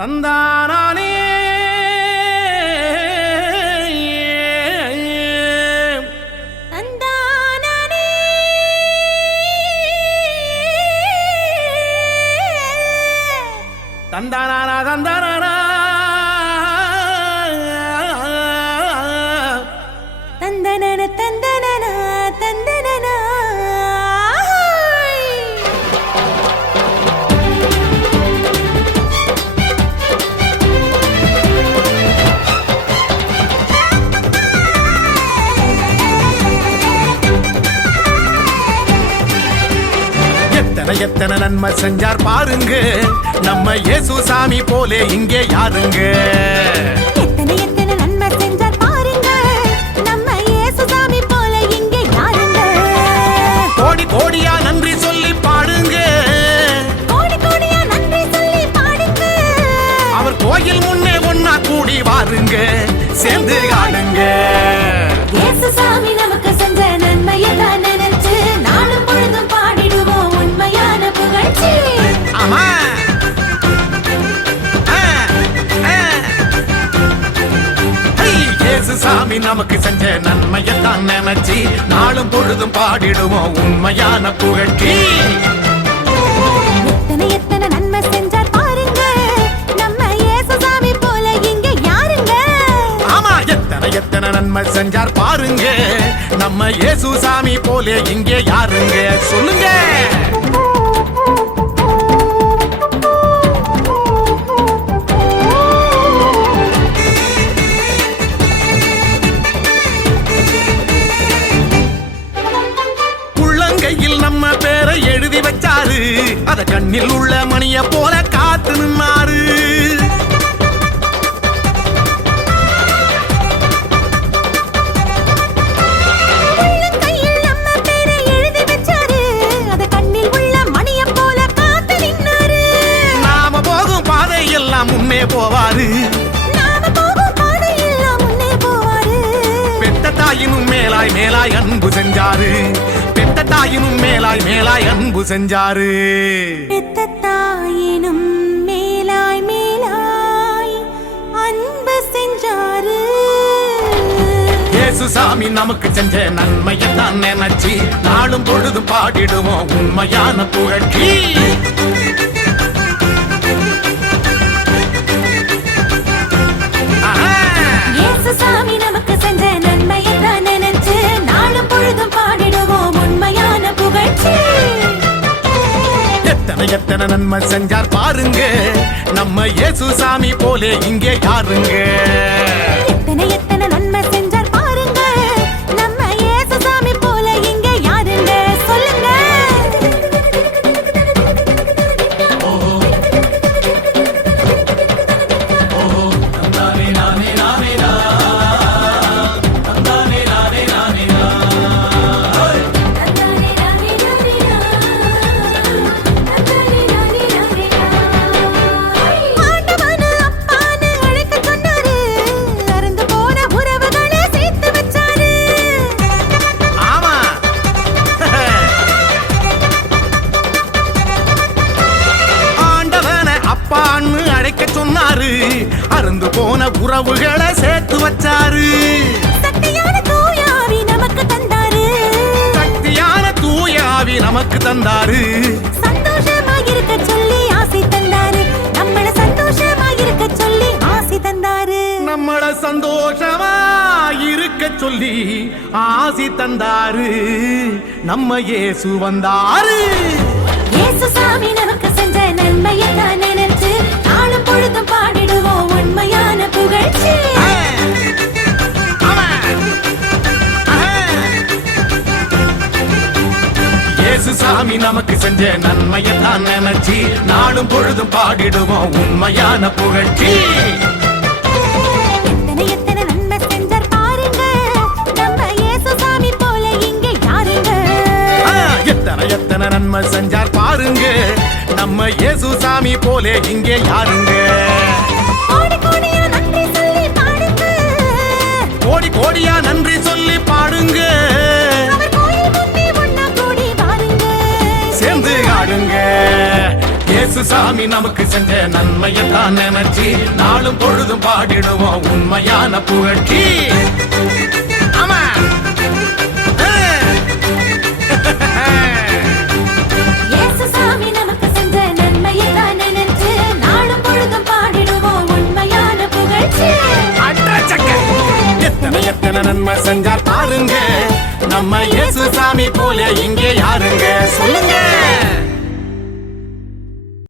தந்தானே தந்தானா தந்தானா தந்தனன தந்தனன தந்தனன எத்தனை எத்தனை நன்மை செஞ்சார் பாருங்க நம்ம இயேசு சாமி போலே இங்கே யாருங்க. எத்தனை எத்தனை நன்மை செஞ்சார் பாருங்க நம்ம இயேசு சாமி போல இங்கே யாருங்க. கோடி கோடியா நன்றி சொல்லி பாடுங்க, கோடி கோடியா நன்றி சொல்லி பாடுங்க. அவர் கோயில் முன்னே ஒன்னா கூடி வாருங்க, சேர்ந்து ஆடுங்க. இயேசு சாமி நமக்கு செஞ்ச நன்மையை தான் நினைச்சு நாளும் பொழுதும் பாடிடுவோம் உண்மையான புகழ்ச்சி. ஆமா இயேசு சாமி நமக்கு செஞ்ச நன்மையத்தான் நினைச்சு நாளும் பொழுதும் பாடிடுவோம் உண்மையான புகழ்ச்சி. எத்தனை எத்தனை நன்மை செஞ்சார் பாருங்க நம்ம இயேசு சாமி போல இங்கே யாருங்க. ஆமா எத்தனை எத்தனை நன்மை செஞ்சார் பாருங்க நம்ம இயேசு சாமி போலே இங்கே யாருங்க சொல்லுங்க. உள்ளங்கையில் நம்ம பேரை எழுதி வச்சாரு, அத கண்ணில் உள்ள மணிய போல காத்து நின்னாரு. உள்ளங்கையில் நம்ம பேரை எழுதி வச்சாரு, அத கண்ணில் உள்ள மணிய போல காத்து நின்னாரு. நாம போகும் பாதை எல்லாம் முன்னே போவாரு, நாம போகும் பாதையெல்லாம் முன்னே போவாரு. பெத்த தாயினும் மேலாய் மேலாய் அன்பு செஞ்சாரு, பெத்த தாயினும் மேலாய் மேலாய் அன்பு செஞ்சாரு. பெத்த தாயினும் மேலாய் மேலாய் அன்பு செஞ்சாரு. இயேசு சாமி நமக்கு செஞ்ச நன்மையத்தான் நினைச்சு நாளும் பொழுதும் பாடிடுவோம் உண்மையான புகழ்ச்சி. இயேசு சாமி நமக்கு செஞ்ச நன்மையை தான் நினைச்சு நாளும் பொழுதும் பாடிடுவோம் உண்மையான புகழ்ச்சி. எத்தனை எத்தனை நன்மை செஞ்சார் பாருங்க நம்ம இயேசு சாமி போலே இங்கே யாருங்க. எத்தனை எத்தனை நன்மை செஞ்சார் பாருங்க நம்ம இயேசு சாமி போல இங்கே யாருங்க சொல்லுங்க. ஆண்டவனு அப்பான்னு அழைக்க சொன்னாரு, அறுந்து போன உறவுகளை சேர்த்து வச்சாரு. ஆமா ஆண்டவனை அப்பான்னு அழைக்க சொன்னாரு, அருந்து போன உறவுகளை சேர்த்து வச்சாரு. சக்தியான தூயாவி நமக்கு தந்தாரு, சக்தியான தூயாவி நமக்கு தந்தாரு. சந்தோஷமா இருக்க சொல்லி ஆசை தந்தாரு, நம்மள சந்தோஷமா இருக்க சொல்லி ஆசை தந்தாரு. நம்மள சந்தோஷமா இருக்க சொல்லி ஆசி தந்தாரு. நம்ம இயேசு வந்தாரு. இயேசு சாமி நமக்கு செஞ்ச நன்மையை தான் நினைச்சு நாளும் பொழுதும் பாடிடுவோம் உண்மையான புகழ்ச்சி. இயேசு சாமி நமக்கு செஞ்ச நன்மையத்தான் நினைச்சு நாளும் பொழுதும் பாடிடுவோம் உண்மையான புகழ்ச்சி. எத்தனை எத்தனை நன்மை செஞ்சார் பாருங்க நம்ம இயேசு சாமி போல இங்கே யாருங்க. எத்தனை எத்தனை நன்மை செஞ்சார் பாருங்க நம்ம இயேசு சாமி போலே இங்கே யாருங்க. கோடி கோடியா நன்றி சொல்லி பாடுங்க, கோடி கோடியா நன்றி சொல்லி பாடுங்க. அவர் கோயில் முன்னே ஒன்னா கூடி வாருங்க, சேர்ந்து ஆடுங்க. இயேசு இயேசு சாமி நமக்கு செஞ்ச நன்மையத்தான் நினைச்சு நாளும் பொழுதும் பாடிடுவோம் உண்மையான புகழ்ச்சி. ஆமா. இயேசு சாமி நமக்கு செஞ்ச நன்மையைத்தான் நினைச்சு நாளும் பொழுதும் பாடிடுவோம் உண்மையான புகழ்ச்சி. எத்தனை எத்தனை நன்மை செஞ்சார் பாருங்க, நம்ம இயேசு சாமி போல இங்கே யாருங்க சொல்லுங்க.